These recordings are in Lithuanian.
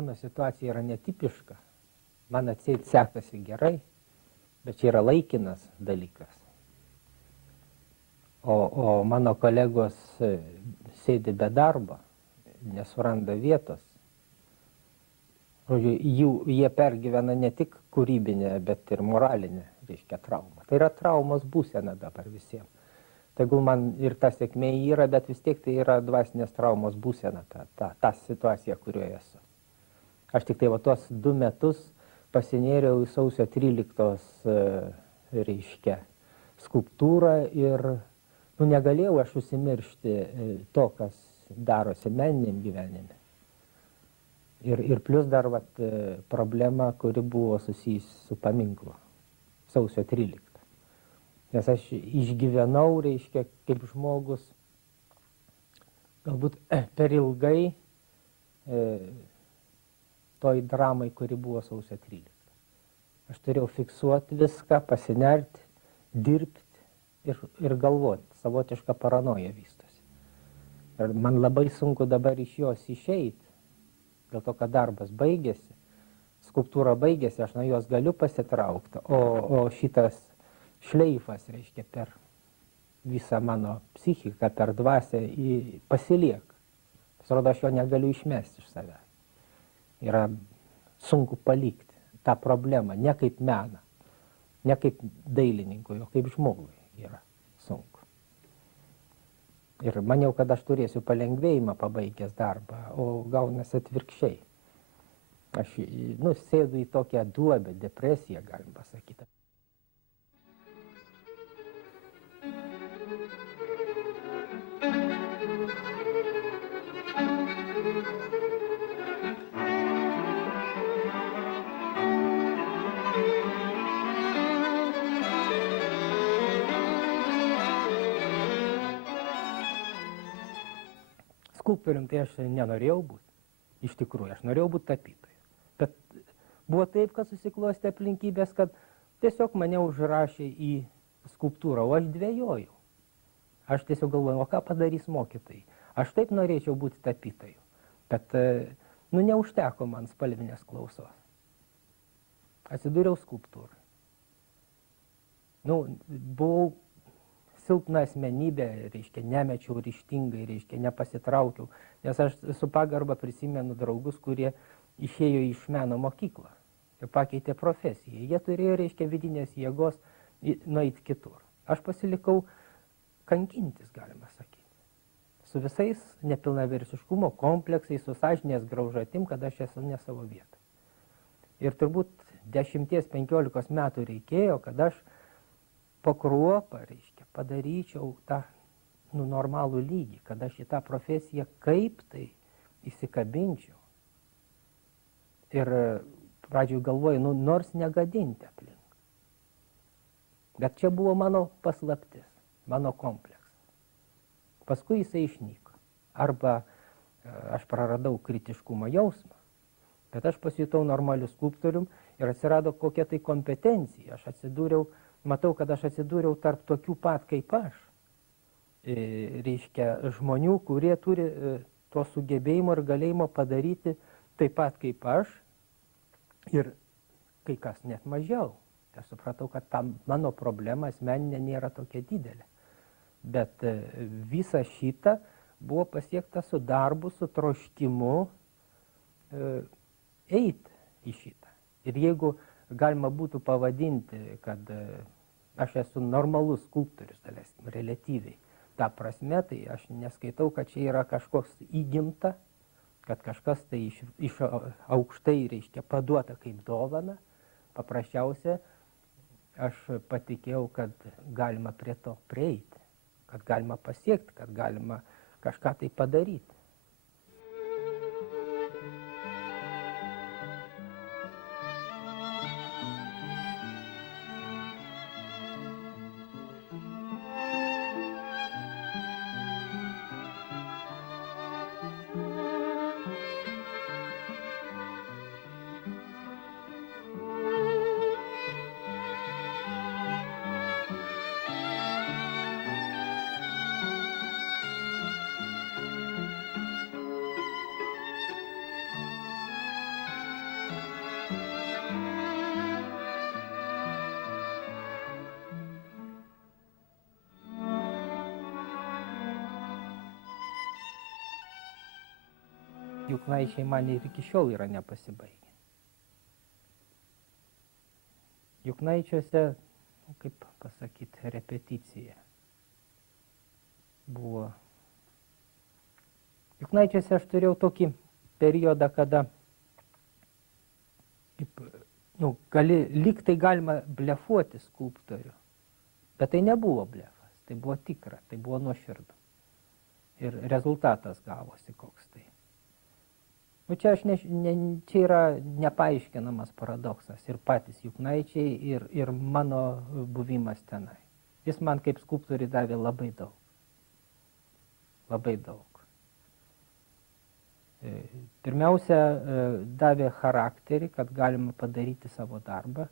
mano situacija yra netipiška. Man atseit sekasi gerai, bet čia yra laikinas dalykas. O mano kolegos sėdi be darbo, nesuranda vietos. Jie pergyvena ne tik kūrybinę, bet ir moralinę, reiškia, traumą. Tai yra traumos būsena dabar visiems. Tegul man ir ta sėkmė yra, bet vis tiek tai yra dvasinės traumos būsena, ta situacija, kurioje esu. Aš tik tai tuos 2 metus pasinėriau į sausio 13, reiškia, skulptūrą ir negalėjau aš užsimiršti to, kas darosi meniniam gyvenime. Ir plus dar problema, kuri buvo susijusi su paminklu sausio 13. Nes aš išgyvenau, reiškia, kaip žmogus, galbūt per ilgai toj dramai, kuri buvo sausio 13. Aš turėjau fiksuoti viską, pasinerti, dirbti ir galvoti. Savotiška paranoja vystosi. Ir man labai sunku dabar iš jos išeiti, dėl to, kad darbas baigėsi, skulptūra baigėsi, aš nuo jos galiu pasitraukti, o šitas šleifas, reiškia, per visą mano psichiką, per dvasią pasilieka. Pasirodo, aš jo negaliu išmesti iš savęs. Yra sunku palikti tą problemą, ne kaip meną, ne kaip dailininkui, o kaip žmogui yra sunku. Ir maniau, kad aš turėsiu palengvėjimą pabaigęs darbą, o gaunasi atvirkščiai. Aš sėdu į tokią duobę, depresiją, galim pasakyti. Skulptorium tai aš nenorėjau būti, iš tikrųjų, aš norėjau būti tapytoju. Bet buvo taip, kad susiklostė aplinkybės, kad tiesiog mane užrašė į skulptūrą, o aš dvejojau. Aš tiesiog galvojau, o ką padarys mokytojai. Aš taip norėčiau būti tapytoju, bet neužteko man spalvinės klausos. Atsidūriau skulptūrą. Buvau silpna asmenybė, reiškia, nemečiau ryžtingai, reiškia, nepasitraukiau, nes aš su pagarba prisimenu draugus, kurie išėjo iš meno mokyklą ir pakeitė profesiją. Jie turėjo, reiškia, vidinės jėgos nueiti kitur. Aš pasilikau kankintis, galima sakyti, su visais nepilnaversiškumo kompleksais, su sąžinės graužatim, kad aš esu ne savo vietą. Ir turbūt 10-15 metų reikėjo, kad aš po kruopą, reiškia, padaryčiau tą normalų lygį, kad aš į tą profesiją kaip tai įsikabinčiau. Ir pradžioj galvoju, nors negadinti aplink. Bet čia buvo mano paslaptis, mano kompleksas. Paskui jisai išnyko. Arba aš praradau kritiškumo jausmą, bet aš pasijutau normaliu skulptorium ir atsirado kokia tai kompetencija. Aš atsidūriau, matau, kad aš atsidūriau tarp tokių pat kaip aš. Reiškia, žmonių, kurie turi to sugebėjimo ir galėjimo padaryti taip pat kaip aš ir kai kas net mažiau. Aš supratau, kad ta mano problema asmeninė nėra tokia didelė. Bet visa šita buvo pasiekta su darbu, su troškimu eiti į šitą. Ir jeigu galima būtų pavadinti, kad aš esu normalus skulptorius, daleiskim, reliatyviai, ta prasme, tai aš neskaitau, kad čia yra kažkoks įgimta, kad kažkas tai iš aukštai, reiškia, paduota kaip dovana. Paprasčiausia, aš patikėjau, kad galima prie to prieiti, kad galima pasiekti, kad galima kažką tai padaryti. Juknaičiai man ir iki šiol yra nepasibaigę. Juknaičiuose, kaip pasakyti, repeticija buvo. Juknaičiuose aš turėjau tokį periodą, kada lyg tai galima blefuoti skulptorių, bet tai nebuvo blefas, tai buvo tikra, tai buvo nuoširdu. Ir rezultatas gavosi koks tai. Čia yra nepaaiškinamas paradoksas ir patys Juknaičiai ir mano buvimas tenai. Jis man kaip skulptoriui davė labai daug. Labai daug. Pirmiausia, davė charakterį, kad galima padaryti savo darbą,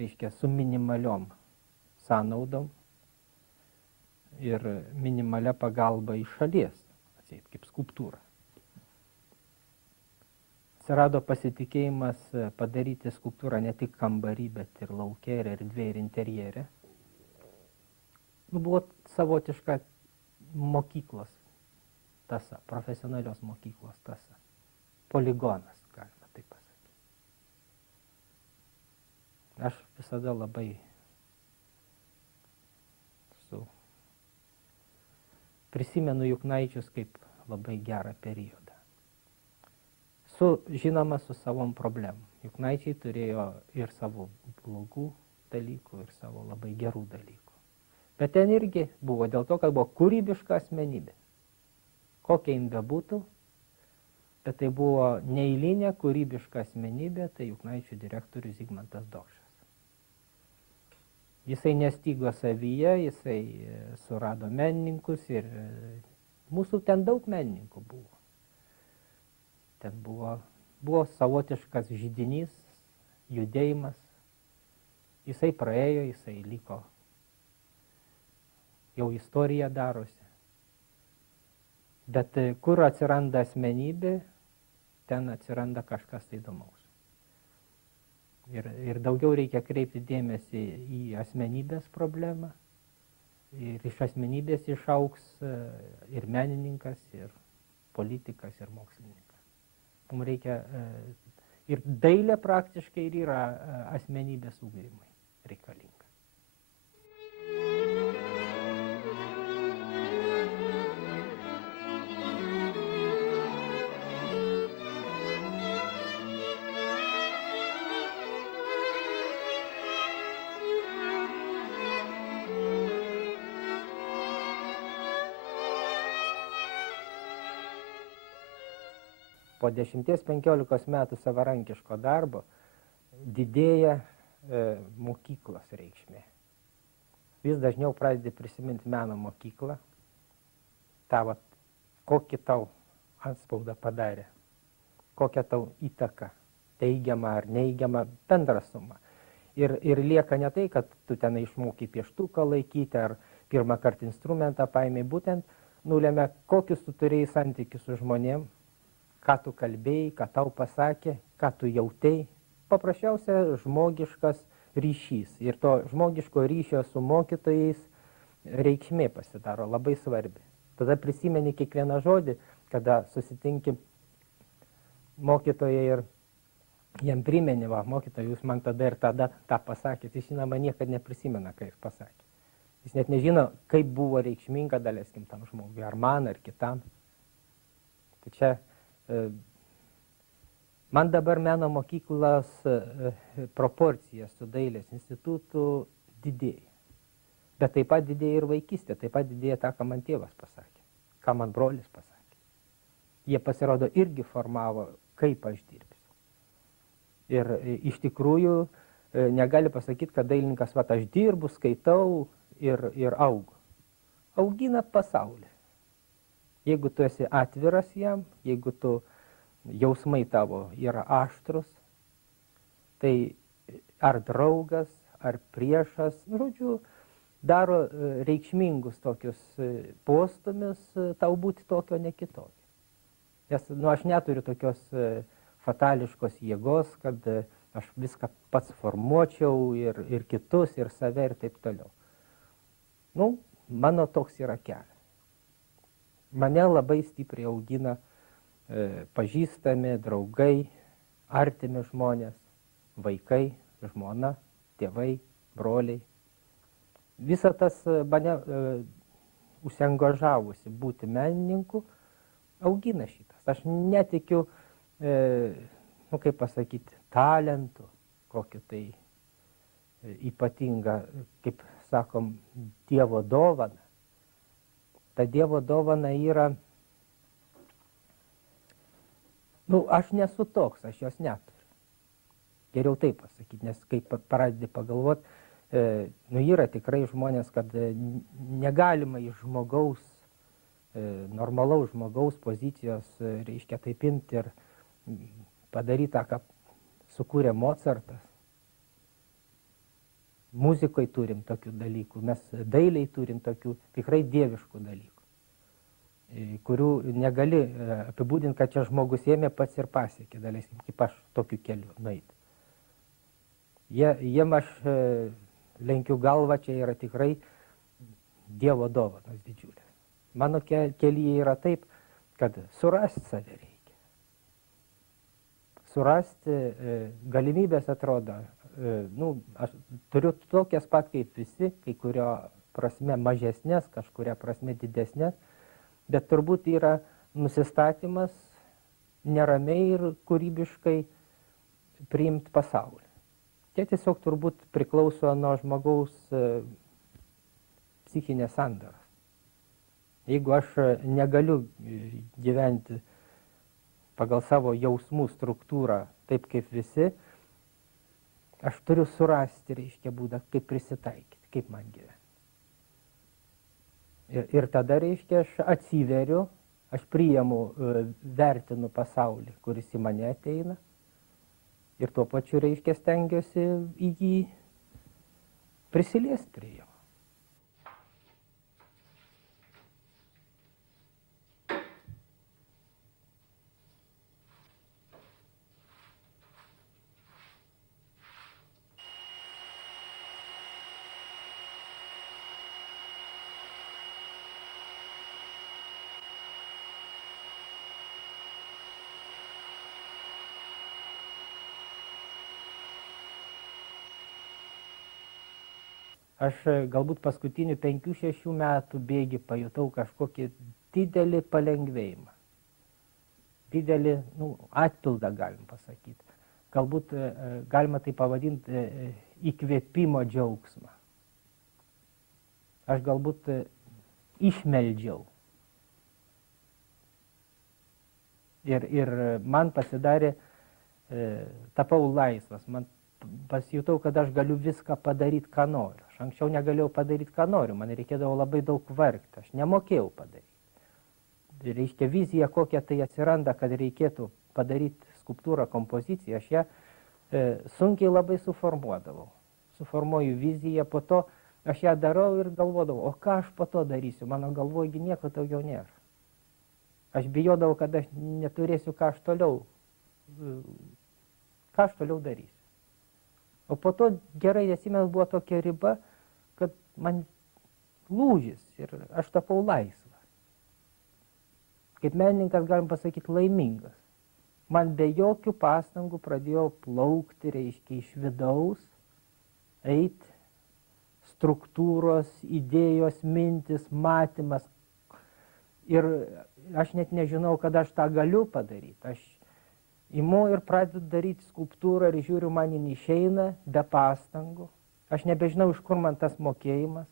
reiškia, su minimaliom sąnaudom ir minimalia pagalba iš šalies, atseit kaip skulptūra. Atsirado pasitikėjimas padaryti skulptūrą ne tik kambarį, bet ir lauke, ir erdvė, ir interjere. Buvo savotiška mokyklos tąsa, profesionalios mokyklos tąsa. Poligonas, galima taip pasakyti. Aš visada labai prisimenu Juknaičius kaip labai gerą periodą. Žinoma, su savom problemom. Juknaičiai turėjo ir savo blogų dalykų, ir savo labai gerų dalykų. Bet ten irgi buvo dėl to, kad buvo kūrybiška asmenybė. Kokia jin bebūtų, bet tai buvo neeilinė kūrybiška asmenybė, tai Juknaičių direktorius Zigmantas Dokšas. Jisai nestygo savyje, jisai surado menininkus ir mūsų ten daug menininkų buvo. Ten buvo savotiškas židinys, judėjimas. Jisai praėjo, jisai liko, jau istorija darosi. Bet kur atsiranda asmenybė, ten atsiranda kažkas įdomaus. Ir daugiau reikia kreipti dėmesį į asmenybės problemą. Ir iš asmenybės išaugs ir menininkas, ir politikas, ir mokslininkas. Mums reikia, ir dailė praktiškai ir yra asmenybės ugdymui reikalinga. Po 10-15 metų savarankiško darbo didėja mokyklos reikšmė. Vis dažniau pradedi prisiminti meno mokyklą, kokį tau antspaudą padarė, kokią tau įtaką, teigiamą ar neigiamą, bendrą sumą. Ir lieka ne tai, kad tu ten išmokai pieštuką laikyti ar pirmą kartą instrumentą paėmė, būtent nulėmė, kokius tu turėjai santykius su žmonėm, ką tu kalbėjai, ką tau pasakė, ką tu jautei. Paprasčiausia žmogiškas ryšys. Ir to žmogiško ryšio su mokytojais reikšmė pasidaro labai svarbi. Tada prisimeni kiekvieną žodį, kada susitinki mokytojai ir jam primeni, mokytojai, jūs man tada ir tada tą pasakėt. Jis, žinoma, niekad neprisimena, ką jis pasakė. Jis net nežino, kaip buvo reikšminga, daleiskim, tam žmogui, ar man, ar kitam. Tai čia man dabar meno mokyklos proporcija su dailės institutu didėja. Bet taip pat didėja ir vaikystė, taip pat didėja tą, ką man tėvas pasakė, ką man brolis pasakė. Jie pasirodo irgi formavo, kaip aš dirbsiu. Ir iš tikrųjų negali pasakyti, kad dailininkas, aš dirbu, skaitau ir augu. Augina pasaulį. Jeigu tu esi atviras jam, jeigu tu jausmai tavo yra aštrus, tai ar draugas, ar priešas, žodžiu, daro reikšmingus tokius postūmius tau būti tokio, ne kitokio. Nes aš neturiu tokios fatališkos jėgos, kad aš viską pats formuočiau ir kitus, ir save, ir taip toliau. Mano toks yra kelias. Mane labai stipriai augina pažįstami, draugai, artimi žmonės, vaikai, žmona, tėvai, broliai. Visa tas mane užsiangažavusi būti menininku augina šitas. Aš netikiu, kaip pasakyti, talentu, kokiu tai ypatinga, kaip sakom, Dievo dovana. Ta Dievo dovana yra, aš nesu toks, aš jos neturiu. Geriau taip pasakyti, nes kai pradedi pagalvoti, yra tikrai žmonės, kad negalima iš žmogaus, normalaus žmogaus pozicijos, reiškia taip imti ir padaryti tą, ką sukūrė Mozartas. Muzikoje turim tokių dalykų, mes dailiai turim tokių tikrai dieviškų dalykų, kurių negali apibūdinti, kad čia žmogus ėmė pats ir pasiekė, daleiskim, kaip aš tokiu keliu nueiti. Jiem aš lenkiu galvą, čia yra tikrai Dievo dovanos didžiulės. Mano kelyje yra taip, kad surasti save reikia. Surasti galimybės atrodo, aš turiu tokias pat kaip visi, kai kurio prasme mažesnės, kažkuria prasme didesnės, bet turbūt yra nusistatymas neramiai ir kūrybiškai priimti pasaulį. Čia tiesiog turbūt priklauso nuo žmogaus psichinės sandaros. Jeigu aš negaliu gyventi pagal savo jausmų struktūrą taip kaip visi, aš turiu surasti, reiškia, būdą, kaip prisitaikyti, kaip man gyventi. Ir tada, reiškia, aš atsiveriu, aš priimu, vertinu pasaulį, kuris į mane ateina. Ir tuo pačiu, reiškia, stengiuosi į jį prisiliesti prie jo. Aš galbūt paskutinių 5-6 metų bėgį pajutau kažkokį didelį palengvėjimą. Didelį, atpildą galim pasakyti. Galbūt galima tai pavadinti įkvėpimo džiaugsmą. Aš galbūt išmeldžiau. Ir man pasidarė, tapau laisvas. Man pasijutau, kad aš galiu viską padaryti, ką noriu. Aš anksčiau negalėjau padaryti, ką noriu. Man reikėdavo labai daug vargti. Aš nemokėjau padaryti. Reiškia, vizija kokia tai atsiranda, kad reikėtų padaryti skulptūrą, kompoziciją. Aš ją sunkiai labai suformuodavau. Suformuoju viziją, po to aš ją darau ir galvodavau, o ką aš po to darysiu? Mano galvoje nieko daugiau nėra. Aš bijodavau, kad aš neturėsiu, ką aš toliau darysiu. O po to, gerai atsimenu, buvo tokia riba, kad man lūžis ir aš tapau laisvas. Kaip menininkas, galim pasakyti, laimingas. Man be jokių pastangų pradėjo plaukti, reiškia, iš vidaus, eiti struktūros, idėjos, mintis, matymas. Ir aš net nežinau, kad aš tą galiu padaryti. Aš imu ir pradedu daryti skulptūrą ir žiūriu, man jin išeina be pastangų. Aš nebežinau, iš kur man tas mokėjimas.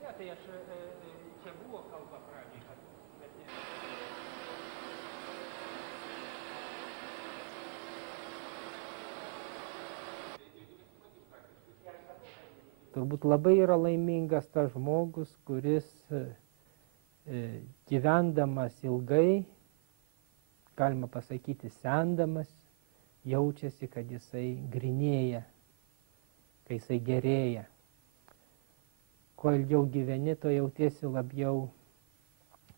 Ne, tai aš, čia buvo kalba pradžiai, bet ne. Turbūt labai yra laimingas tas žmogus, kuris gyvendamas ilgai, galima pasakyti, sendamas, jaučiasi, kad jisai grinėja, kai jisai gerėja. Kuo ilgiau gyveni, to jautiesi labiau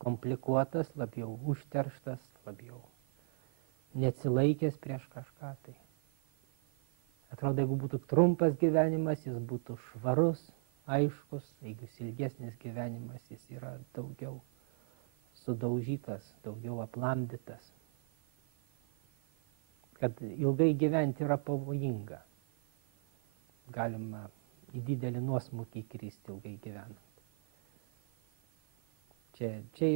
komplikuotas, labiau užterštas, labiau neatsilaikęs prieš kažką. Tai atrodo, jeigu būtų trumpas gyvenimas, jis būtų švarus, aiškus, jeigu ilgesnis gyvenimas, jis yra daugiau sudaužytas, daugiau aplamdytas. Kad ilgai gyventi yra pavojinga. Galima į didelį nuosmukį kristi ilgai gyvenant. Čia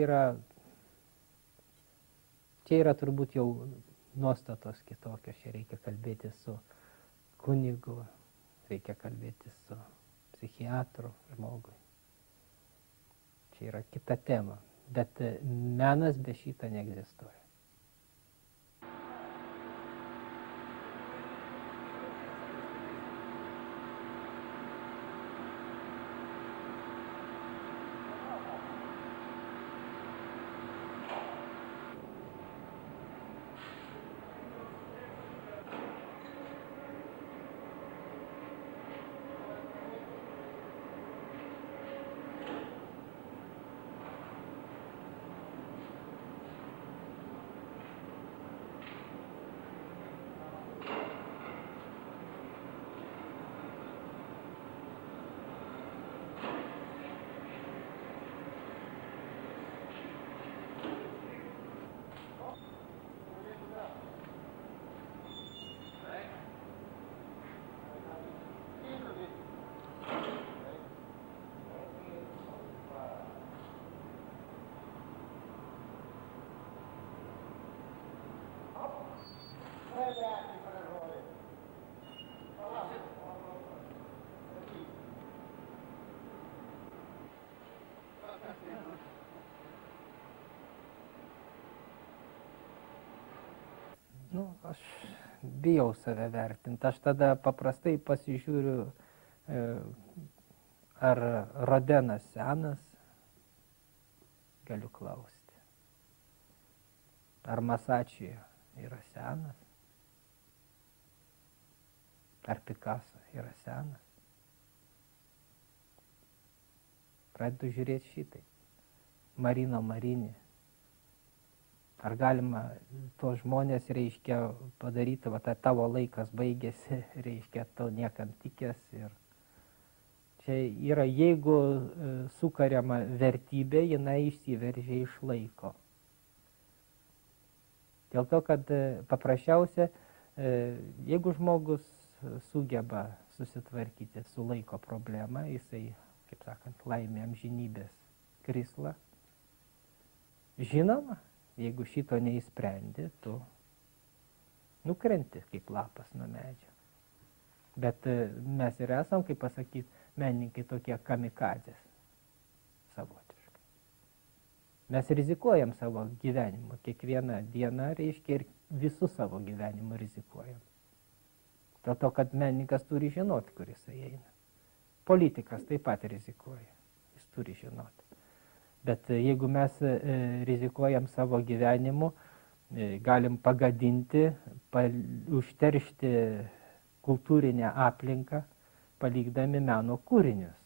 yra turbūt jau nuostatos kitokios. Čia reikia kalbėti su kunigu, reikia kalbėti su psichiatru žmogui. Čia yra kita tema. Bet menas be šito neegzistuoja. Aš bijau save vertinti. Aš tada paprastai pasižiūriu, ar Rodenas senas, galiu klausti. Ar Masačio yra senas? Ar Picasso yra senas? Pradedu žiūrėti šitai. Marino Marini. Ar galima tos žmonės, reiškia, padaryti, va, tavo laikas baigėsi, reiškia, to niekam tikės. Ir čia yra, jeigu sukariama vertybė, jinai išsiveržia iš laiko. Dėl to, kad paprasčiausia, jeigu žmogus sugeba susitvarkyti su laiko problema, jisai, kaip sakant, laimė amžinybės krislą. Žinoma, jeigu šito neįsprendi, tu nukrenti kaip lapas nuo medžio. Bet mes ir esam, kaip pasakyti, menininkai tokie kamikadzės savotiškai. Mes rizikuojam savo gyvenimu. Kiekvieną dieną, reiškia, ir visų savo gyvenimu rizikuojam. Dėl to, kad menininkas turi žinoti, kur jisai eina. Politikas taip pat rizikuoja. Jis turi žinoti. Bet jeigu mes rizikuojam savo gyvenimu, galim pagadinti, užteršti kultūrinę aplinką, palikdami meno kūrinius,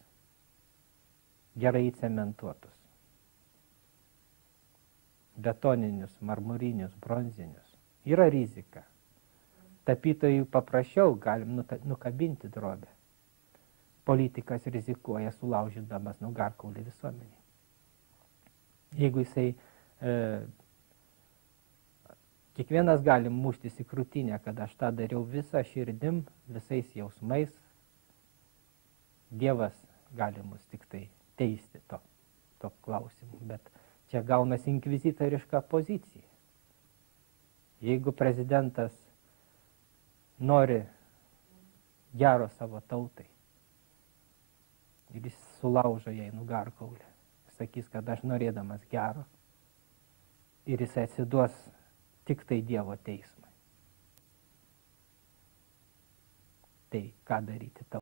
gerai cementuotus, betoninius, marmurinius, bronzinius. Yra rizika. Tapytojui paprasčiau galim nukabinti drobę. Politikas rizikuoja sulaužydamas nugarkaulį visuomenį. Jeigu jisai, kiekvienas gali muštis į krūtinę, kad aš tą dariau visą širdim, visais jausmais, Dievas gali mus tik tai teisti to klausimu, bet čia gaunasi inkvizitoriška pozicija. Jeigu prezidentas nori gero savo tautai ir jis sulaužo jai nugarkaulį, sakys, kad aš norėdamas gero ir jis atsiduos tik tai Dievo teismui. Tai ką daryti tau?